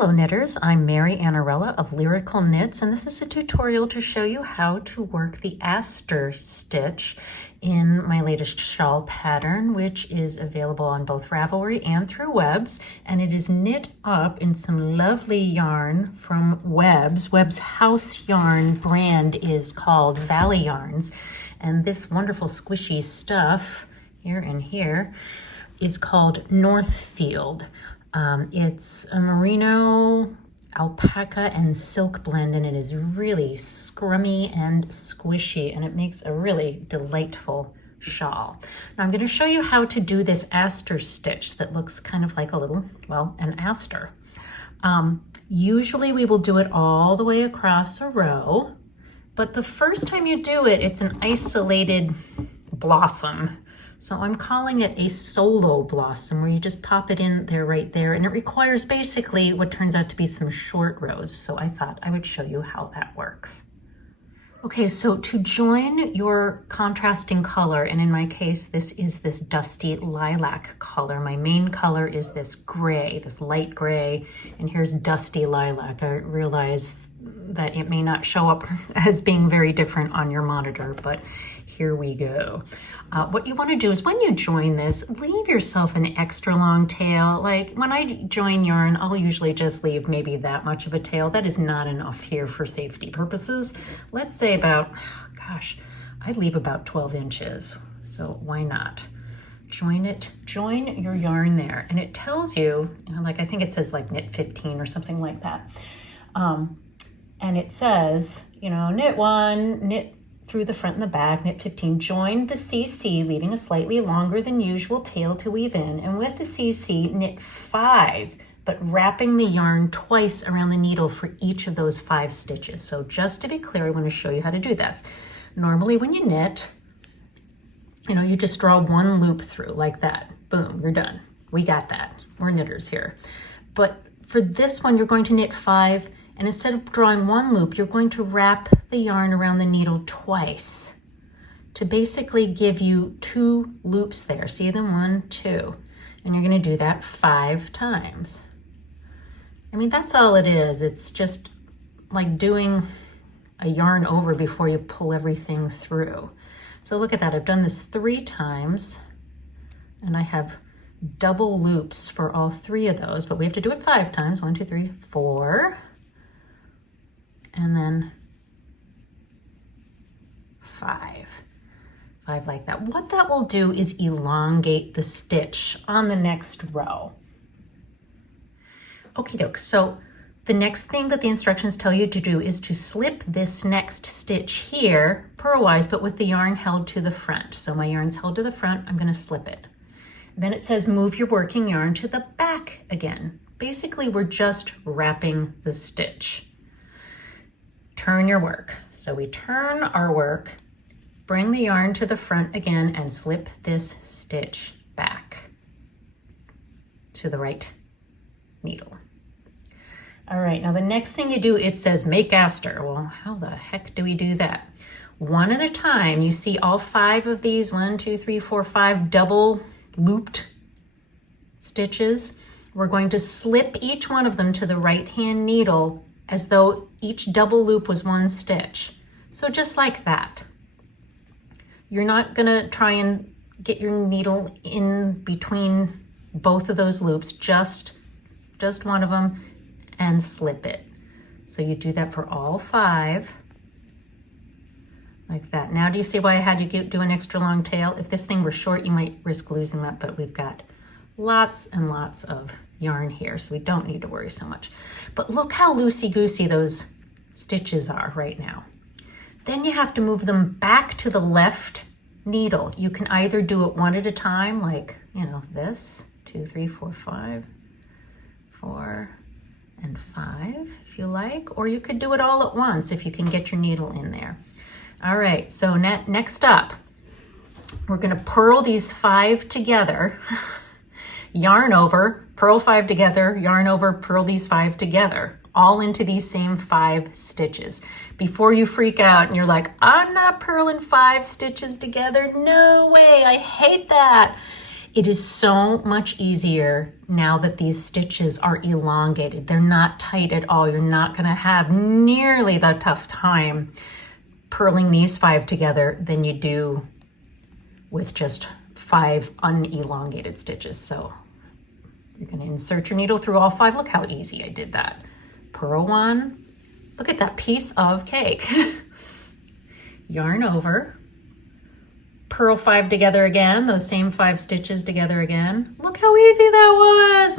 Hello knitters, I'm Mary Annarella of Lyrical Knits, and this is a tutorial to show you how to work the Aster stitch in my latest shawl pattern, which is available on both Ravelry and through Webs, and it is knit up in some lovely yarn from Webs. Webs' house yarn brand is called Valley Yarns, and this wonderful squishy stuff here and here is called Northfield. It's a merino, alpaca, and silk blend, and it is really scrummy and squishy, and it makes a really delightful shawl. Now I'm going to show you how to do this aster stitch that looks kind of like a little, well, an aster. Usually we will do it all the way across a row, but the first time you do it, it's an isolated blossom. So I'm calling it a solo blossom, where you just pop it in there right there, and it requires basically what turns out to be some short rows. So I thought I would show you how that works. Okay, so to join your contrasting color, and in my case, this is this dusty lilac color. My main color is this gray, this light gray, and here's dusty lilac. I realize that it may not show up as being very different on your monitor, but here we go. What you want to do is when you join this, leave yourself an extra long tail. Like when I join yarn, I'll usually just leave maybe that much of a tail. That is not enough here for safety purposes. Let's say about, gosh, I'd leave about 12 inches. So why not? Join it, join your yarn there. And it tells you, like I think it says like knit 15 or something like that. And it says, knit 1, knit through the front and the back, knit 15, join the CC, leaving a slightly longer than usual tail to weave in, and with the CC, knit 5, but wrapping the yarn twice around the needle for each of those 5 stitches. So just to be clear, I want to show you how to do this. Normally when you knit, you just draw one loop through like that. Boom, you're done. We got that. We're knitters here. But for this one, you're going to knit 5, and instead of drawing one loop, you're going to wrap the yarn around the needle twice to basically give you 2 loops there. See them? 1, 2. And you're going to do that 5 times. I mean, that's all it is. It's just like doing a yarn over before you pull everything through. So look at that. I've done this 3 times, and I have double loops for all 3 of those, but we have to do it 5 times. 1, 2, 3, 4. And then 5 like that. What that will do is elongate the stitch on the next row. Okie doke, so the next thing that the instructions tell you to do is to slip this next stitch here purlwise, but with the yarn held to the front. So my yarn's held to the front, I'm gonna slip it. Then it says move your working yarn to the back again. Basically, we're just wrapping the stitch. Turn your work. So we turn our work, bring the yarn to the front again, and slip this stitch back to the right needle. All right, now the next thing you do, it says make aster. Well, how the heck do we do that? One at a time. You see all 5 of these, 1, 2, 3, 4, 5 double looped stitches. We're going to slip each one of them to the right hand needle as though each double loop was 1 stitch. So just like that. You're not gonna try and get your needle in between both of those loops, just one of them, and slip it. So you do that for all 5, like that. Now do you see why I had you do an extra long tail? If this thing were short, you might risk losing that, but we've got lots and lots of yarn here, so we don't need to worry so much. But look how loosey-goosey those stitches are right now. Then you have to move them back to the left needle. You can either do it one at a time, like, this, 2, 3, 4, 5, 4, and 5, if you like, or you could do it all at once if you can get your needle in there. All right, so next up, we're gonna purl these 5 together, yarn over, purl 5 together, yarn over, purl these 5 together, all into these same 5 stitches. Before you freak out and you're like, I'm not purling 5 stitches together. No way, I hate that. It is so much easier now that these stitches are elongated. They're not tight at all. You're not gonna have nearly the tough time purling these 5 together than you do with just 5 unelongated stitches. So you're gonna insert your needle through all 5. Look how easy I did that. Purl 1, look at that piece of cake. Yarn over, purl 5 together again, those same 5 stitches together again. Look how easy that was.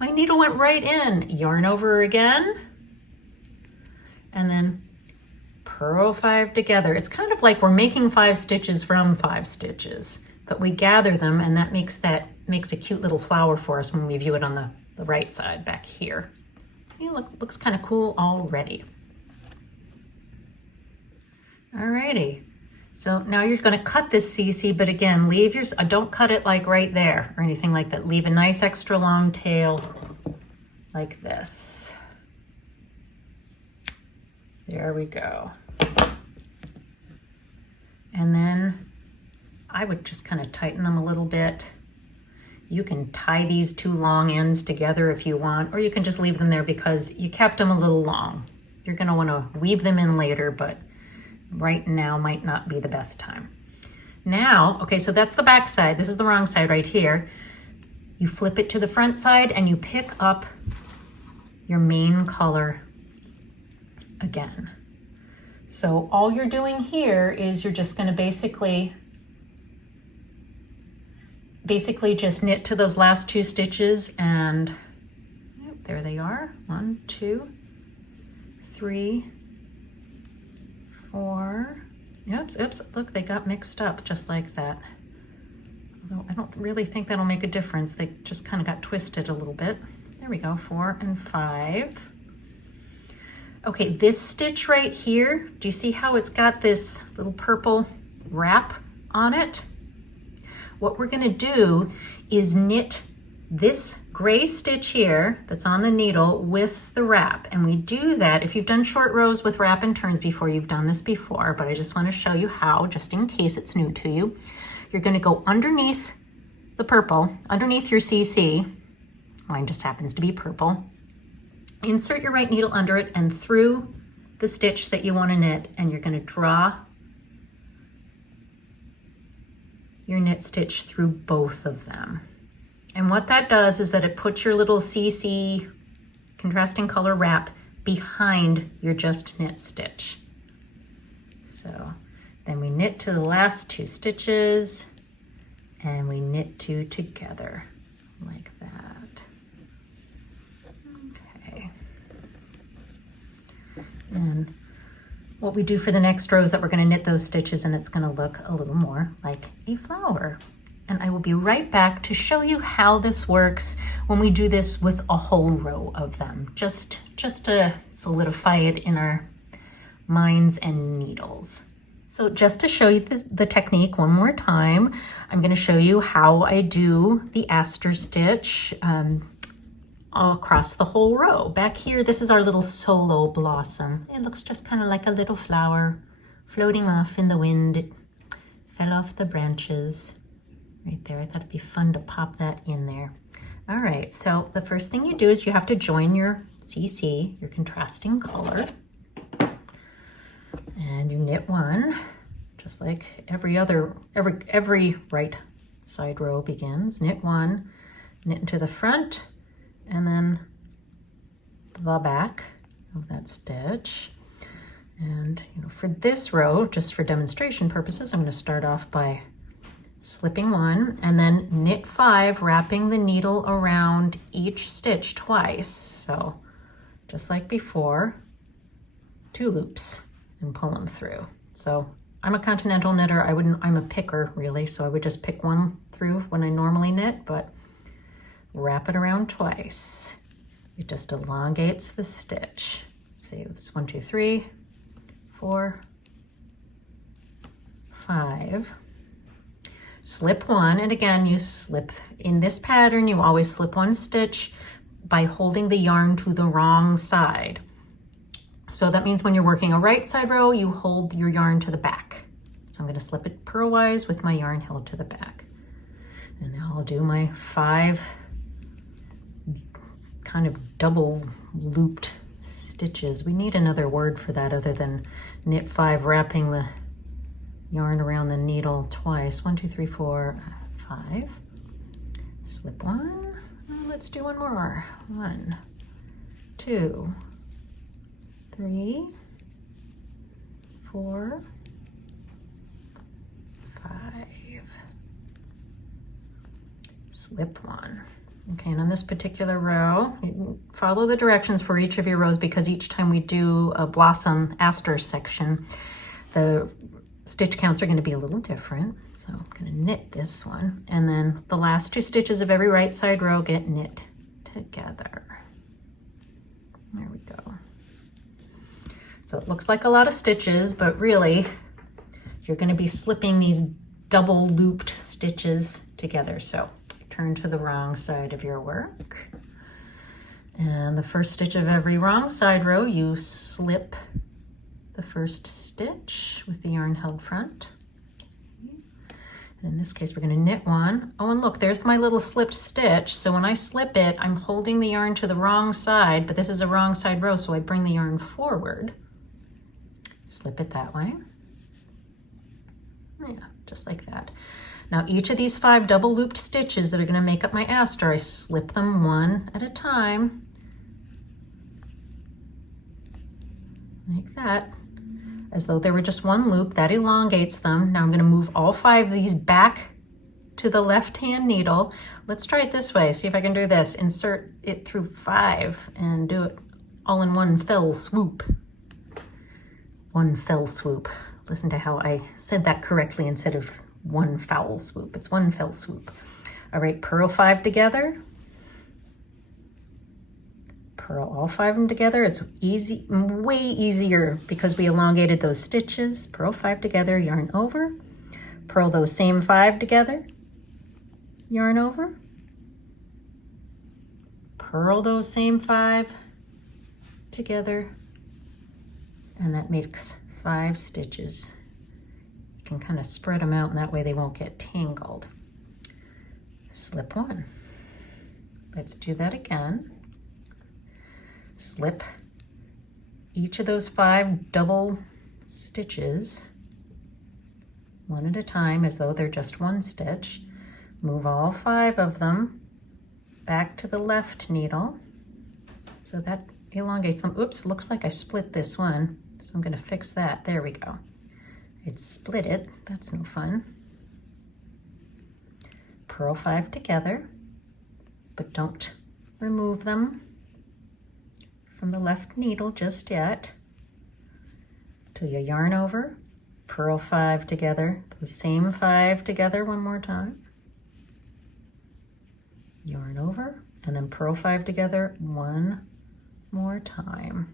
My needle went right in. Yarn over again, and then purl 5 together. It's kind of like we're making 5 stitches from 5 stitches, but we gather them, and that makes a cute little flower for us when we view it on the right side back here. You know, looks kind of cool already. Alrighty, so now you're going to cut this CC, but again, leave your, don't cut it like right there or anything like that. Leave a nice extra long tail like this. There we go. And then I would just kind of tighten them a little bit. You can tie these 2 long ends together if you want, or you can just leave them there because you kept them a little long. You're going to want to weave them in later, but right now might not be the best time. Now, okay, so that's the back side. This is the wrong side right here. You flip it to the front side and you pick up your main color again. So all you're doing here is you're just going to basically just knit to those last 2 stitches, and there they are. 1, 2, 3, 4. Oops, look, they got mixed up just like that. Although I don't really think that'll make a difference. They just kind of got twisted a little bit. There we go, 4 and 5. Okay, this stitch right here, do you see how it's got this little purple wrap on it? What we're gonna do is knit this gray stitch here that's on the needle with the wrap. And we do that, if you've done short rows with wrap and turns before, you've done this before, but I just wanna show you how, just in case it's new to you. You're gonna go underneath the purple, underneath your CC, mine just happens to be purple. Insert your right needle under it and through the stitch that you wanna knit, and you're gonna draw your knit stitch through both of them. And what that does is that it puts your little CC contrasting color wrap behind your just knit stitch. So then we knit to the last 2 stitches and we knit 2 together like that. Okay. And what we do for the next row is that we're going to knit those stitches and it's going to look a little more like a flower. And I will be right back to show you how this works when we do this with a whole row of them, just to solidify it in our minds and needles. So just to show you the technique one more time, I'm going to show you how I do the Aster stitch across the whole row. Back here, this is our little solo blossom. It looks just kind of like a little flower floating off in the wind. It fell off the branches right there. I thought it'd be fun to pop that in there. All right, so the first thing you do is you have to join your CC, your contrasting color, and you knit 1, just like every right side row begins. Knit 1, knit into the front, and then the back of that stitch. And for this row, just for demonstration purposes, I'm going to start off by slipping 1 and then knit 5, wrapping the needle around each stitch twice. So just like before, 2 loops and pull them through. So I'm a continental knitter. I'm a picker really, so I would just pick 1 through when I normally knit, but wrap it around twice. It just elongates the stitch. Let's see, it's 1, 2, 3, 4, 5. Slip 1, and again, you slip in this pattern, you always slip 1 stitch by holding the yarn to the wrong side. So that means when you're working a right side row, you hold your yarn to the back. So I'm going to slip it purlwise with my yarn held to the back. And now I'll do my 5 kind of double looped stitches. We need another word for that other than knit 5, wrapping the yarn around the needle twice. 1, 2, 3, 4, 5. Slip 1. Let's do one more. 1, 2, 3, 4, 5. Slip 1. Okay, and on this particular row, you follow the directions for each of your rows, because each time we do a blossom aster section, the stitch counts are going to be a little different. So I'm going to knit this one, and then the last 2 stitches of every right side row get knit together. There we go. So it looks like a lot of stitches, but really you're going to be slipping these double looped stitches together. So turn to the wrong side of your work, and the first stitch of every wrong side row, you slip the first stitch with the yarn held front. And in this case, we're going to knit 1. Oh, and look, there's my little slipped stitch. So when I slip it, I'm holding the yarn to the wrong side, but this is a wrong side row, so I bring the yarn forward, slip it that way. Yeah, just like that. Now each of these 5 double looped stitches that are going to make up my aster, I slip them one at a time, like that, as though they were just one loop. That elongates them. Now I'm going to move all 5 of these back to the left hand needle. Let's try it this way, see if I can do this. Insert it through 5 and do it all in one fell swoop. One fell swoop. Listen to how I said that correctly instead of one foul swoop. It's one fell swoop. All right, purl 5 together. Purl all 5 of them together. It's easy, way easier because we elongated those stitches. Purl 5 together, yarn over. Purl those same 5 together, yarn over. Purl those same 5 together, and that makes 5 stitches. Can kind of spread them out, and that way they won't get tangled. Slip 1. Let's do that again. Slip each of those 5 double stitches one at a time as though they're just one stitch. Move all 5 of them back to the left needle so that elongates them. Oops, looks like I split this one, so I'm going to fix that. There we go. I'd split it. That's no fun. Purl 5 together, but don't remove them from the left needle just yet. Till you yarn over, purl 5 together, those same 5 together one more time. Yarn over, and then purl 5 together one more time.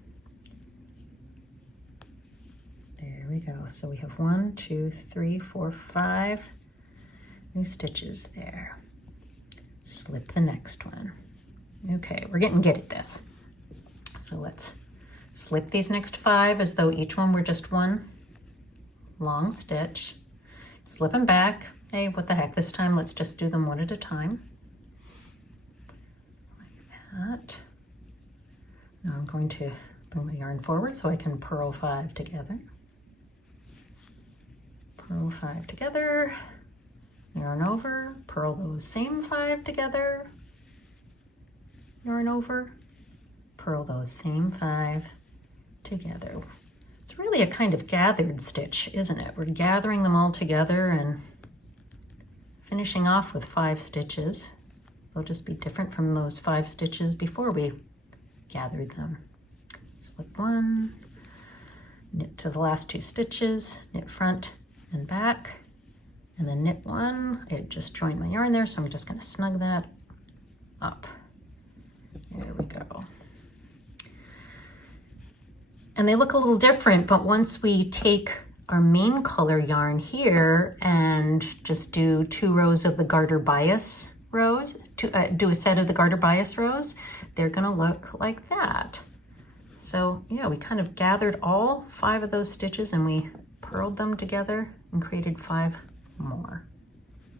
There we go. So we have 1, 2, 3, 4, 5 new stitches there. Slip the next one. Okay, we're getting good at this. So let's slip these next 5 as though each one were just one long stitch. Slip them back. Hey, what the heck, this time let's just do them one at a time. Like that. Now I'm going to bring my yarn forward so I can purl 5 together. Purl 5 together, yarn over, purl those same 5 together, yarn over, purl those same 5 together. It's really a kind of gathered stitch, isn't it? We're gathering them all together and finishing off with 5 stitches. They'll just be different from those 5 stitches before we gathered them. Slip 1, knit to the last 2 stitches, knit front and back, and then knit 1. I had just joined my yarn there, so I'm just going to snug that up. There we go. And they look a little different, but once we take our main color yarn here and just do 2 rows of the garter bias rows, do a set of the garter bias rows, they're going to look like that. So yeah, we kind of gathered all 5 of those stitches and we purled them together and created 5 more.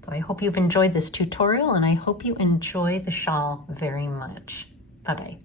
So I hope you've enjoyed this tutorial, and I hope you enjoy the shawl very much. Bye-bye.